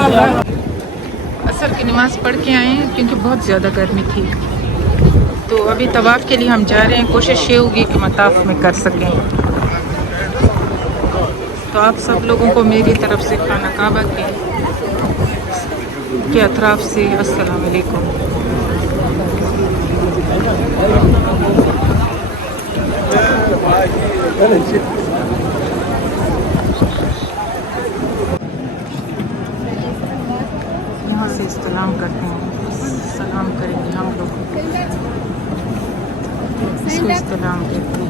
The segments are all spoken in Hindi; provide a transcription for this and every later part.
असर की नमाज़ पढ़ के आए हैं क्योंकि बहुत ज़्यादा गर्मी थी। तो अभी तवाफ़ के लिए हम जा रहे हैं। कोशिश ये होगी कि मताफ़ में कर सकें। तो आप सब लोगों को मेरी तरफ से खाना काबा के अतराफ़ से अस्सलाम वालेकुम। यहाँ से इस्लाम करते हैं, सलाम करेंगे हम लोग, इसको इस्लाम कहते हैं।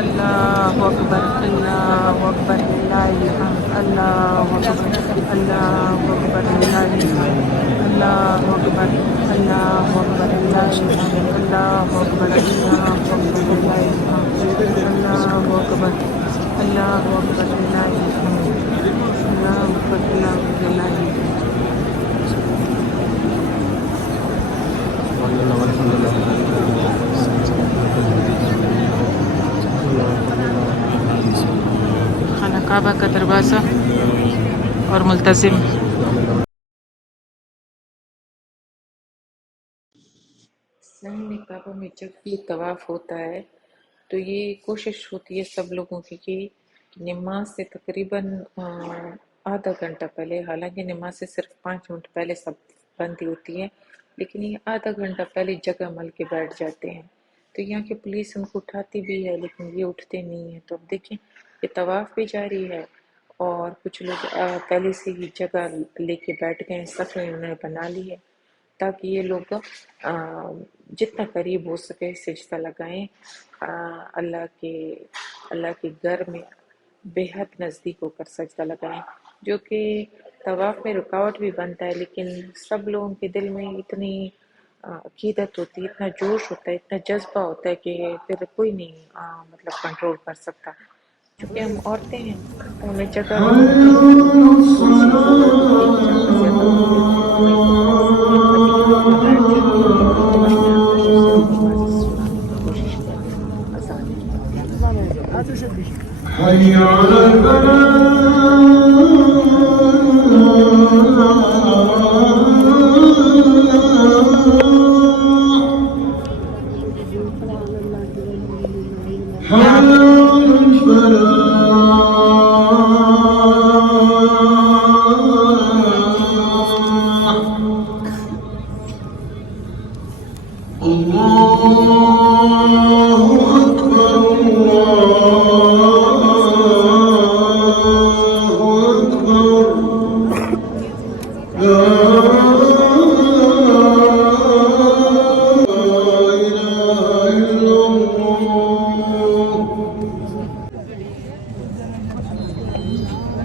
अल्लाहु अकबर, अल्लाहु अकबर, लिल्लाहिल हम्द, अल्लाहु अकबर, अल्लाहु अकबर, लिल्लाहिल हम्द, अल्लाहु अकबर, अल्लाहु अकबर, लिल्लाहिल हम्द, अल्लाहु अकबर, अल्लाहु अकबर, लिल्लाहिल हम्द, अल्लाहु अकबर, अल्लाहु अकबर, लिल्लाहिल हम्द, अल्लाहु अकबर, लिल्लाहिल हम्द। खाना काबा का दरवाज़ा और मुल्तज़िम। सही में काबा में जब भी तवाफ़ होता है तो ये कोशिश होती है सब लोगों की कि नमाज से तकरीबन आधा घंटा पहले, हालांकि नमाज से सिर्फ 5 मिनट पहले सब बंदी होती है, लेकिन ये आधा घंटा पहले जगह मल के बैठ जाते हैं। तो यहाँ की पुलिस उनको उठाती भी है लेकिन ये उठते नहीं है। तो अब देखें, ये तवाफ़ भी जारी है और कुछ लोग पहले से ही जगह लेके बैठ गए हैं, सफ़े उन्होंने बना ली है ताकि ये लोग जितना करीब हो सके सिजदा लगाएं, अल्लाह के घर में बेहद नज़दीक होकर सजदा लगाएं, जो कि तवाफ़ में रुकावट भी बनता है। लेकिन सब लोगों के दिल में इतनी अकीदत होती है, इतना जोश होता है, इतना जज्बा होता है कि फिर कोई नहीं मतलब कंट्रोल कर सकता। क्योंकि हम औरतें हैं तो हमें जगह थोड़ी सी ज़रूरत होती है कि जगह ज़्यादा हो, लेकिन कोई नहीं बैठ सकता। कभी कभी मैं बैठ जाती हूँ वरना कोशिश से नमाज़ सुनाने की कोशिश करती हूँ अज़ान की।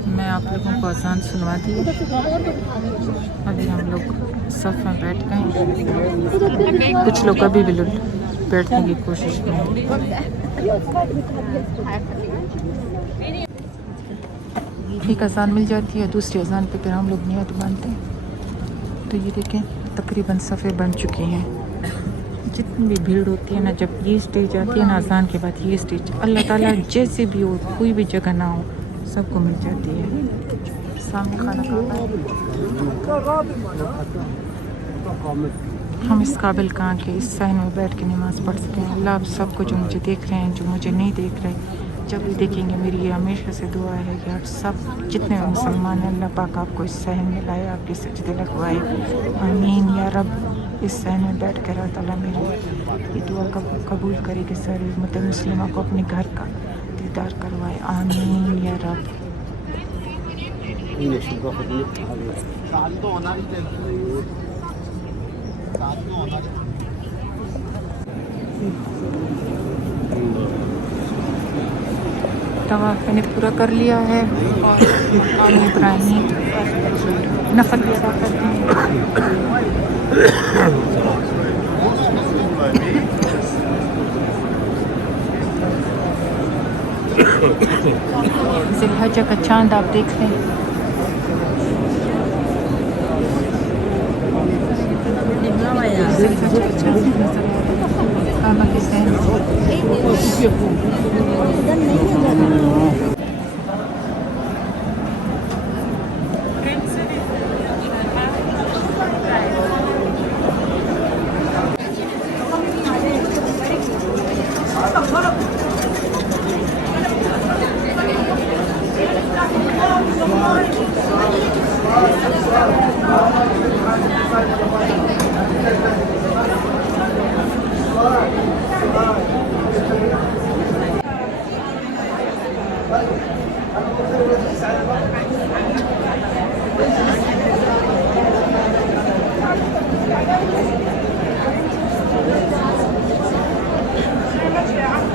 मैं आप लोगों को अज़ान सुनवा दी। अभी हम लोग सफ़ में बैठ गए, कुछ लोग अभी भी बैठने की कोशिश में हैं। एक अज़ान मिल जाती है, दूसरी अज़ान पे फिर हम लोग नियत बांधते हैं। तो ये देखें, तकरीबन सफ़े बन चुकी हैं। जितनी भी भीड़ होती है ना, जब ये स्टेज आती है ना अज़ान के बाद, ये स्टेज अल्लाह ताला जैसे भी हो, कोई भी जगह ना हो, सबको मिल जाती है। सामने खाना खाता है। हम इस काबिल कहाँ के इस सहन में बैठ के नमाज़ पढ़ सकें। अल्लाह आप सबको, जो मुझे देख रहे हैं, जो मुझे नहीं देख रहे, जब भी देखेंगे, मेरी ये हमेशा से दुआ है कि आप सब जितने मुसलमान हैं, अल्लाह पाक आपको इस सहन में लाए, आपके सजदे लगवाए। आमीन या रब। इस सहन में बैठ कर अल्लाह ताला मेरी ये दुआ कबूल करे कि सारी उम्मत मुस्लिमा को अपने घर का दीदार करवाए। आमीन या रब। तवाफ़ मैंने पूरा कर लिया है और मकाम इब्राहिम नफल भी अदा करते हैं। ज़िलहज्जा का चांद आप देख रहे हैं। ज़िलहज्जा का चांद नज़र आ रहा है। पाकिस्तान